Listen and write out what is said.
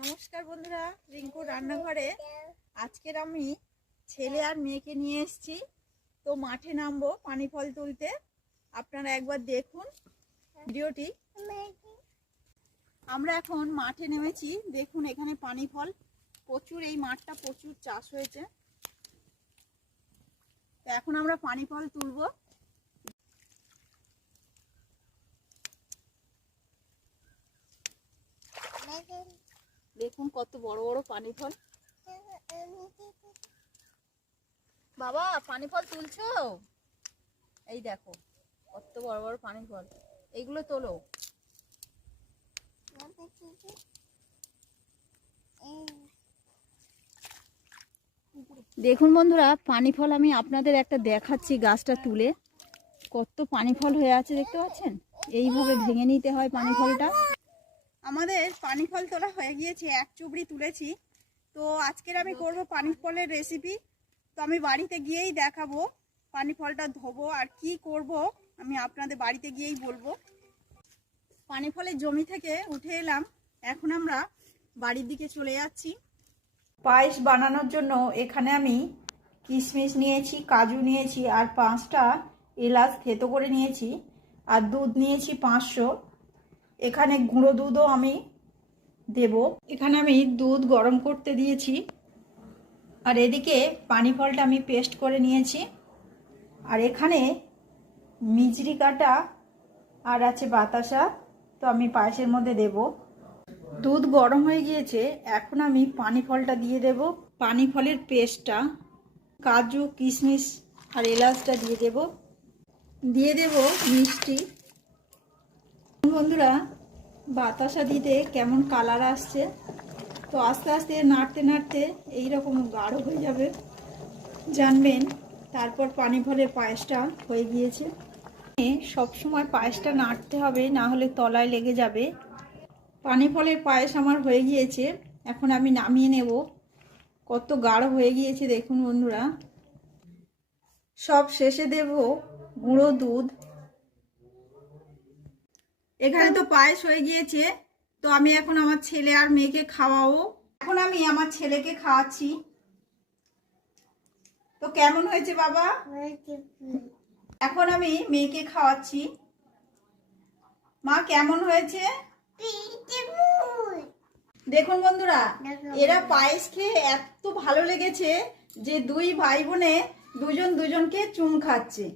নমস্কার বন্ধুরা, রিঙ্কু রান্নাঘরে আজকের আমি ছেলে আর মেয়েকে নিয়ে এসেছি। তো মাঠে নামবো পানি ফল তুলতে। আপনারা একবার দেখুন ভিডিওটি। আমরা এখন মাঠে নেমেছি। দেখুন এখানে পানি ফল প্রচুর, এই মাঠটা প্রচুর চাষ হয়েছে। তো এখন আমরা পানি ফল তুলবো। দেখুন কত বড় বড় পানি ফল। বাবা পানি ফল তুলছো? এই দেখো কত বড় বড় পানি ফল, এইগুলো তোলো। দেখুন বন্ধুরা, পানি ফল আমি আপনাদের একটা দেখাচ্ছি। গাছটা তুলে কত পানি ফল হয়ে আছে দেখতে পাচ্ছেন। এইভাবে ভেঙে নিতে হয় পানি ফলটা। আমাদের পানি ফল তোলা হয়ে গিয়েছে, এক চুবড়ি তুলেছি। তো আজকের আমি করব পানি ফলের রেসিপি। তো আমি বাড়িতে গিয়েই দেখাবো পানি ফলটা ধোবো আর কি করব আমি আপনাদের বাড়িতে গিয়েই বলবো। পানি ফলের জমি থেকে উঠে এলাম, এখন আমরা বাড়ির দিকে চলে যাচ্ছি। পায়েস বানানোর জন্য এখানে আমি কিশমিশ নিয়েছি, কাজু নিয়েছি আর 5টা এলাচ থেতো করে নিয়েছি, আর দুধ নিয়েছি 500। এখানে গুঁড়ো দুধও আমি দেব। এখানে আমি দুধ গরম করতে দিয়েছি, আর এদিকে পানি ফলটা আমি পেস্ট করে নিয়েছি। আর এখানে মিজরি কাটা আর আছে বাতাসা, তো আমি পায়েসের মধ্যে দেব। দুধ গরম হয়ে গিয়েছে, এখন আমি পানি ফলটা দিয়ে দেব। পানি ফলের পেস্টটা, কাজু কিশমিশ আর এলাচটা দিয়ে দেব। দিয়ে দেব মিষ্টি। বন্ধুরা, বাতাসা দিতে কেমন কালার আসছে। তো আস্তে আস্তে নাড়তে নাড়তে এইরকম গাঢ় হয়ে যাবে, জানবেন তারপর পানি ফলের পায়েসটা হয়ে গিয়েছে। সব সময় পায়েসটা নাড়তে হবে, না হলে তলায় লেগে যাবে। পানি ফলের পায়েস আমার হয়ে গিয়েছে, এখন আমি নামিয়ে নেব। কত গাঢ় হয়ে গিয়েছে দেখুন বন্ধুরা। সব শেষে দেব গুঁড়ো দুধ। এখানে তো পায়েস হয়ে গিয়েছে, তো আমি এখন আমার ছেলে আর মেয়েকে খাওয়াবো। এখন আমি আমার ছেলেকে খাওয়াচ্ছি। তো কেমন হয়েছে বাবা? এখন আমি মেয়েকে খাওয়াচ্ছি। মা কেমন হয়েছে? দেখুন বন্ধুরা, এরা পায়েস খেয়ে এত ভালো লেগেছে যে দুই ভাই বোনে দুজন দুজনকে চুম খাচ্ছে।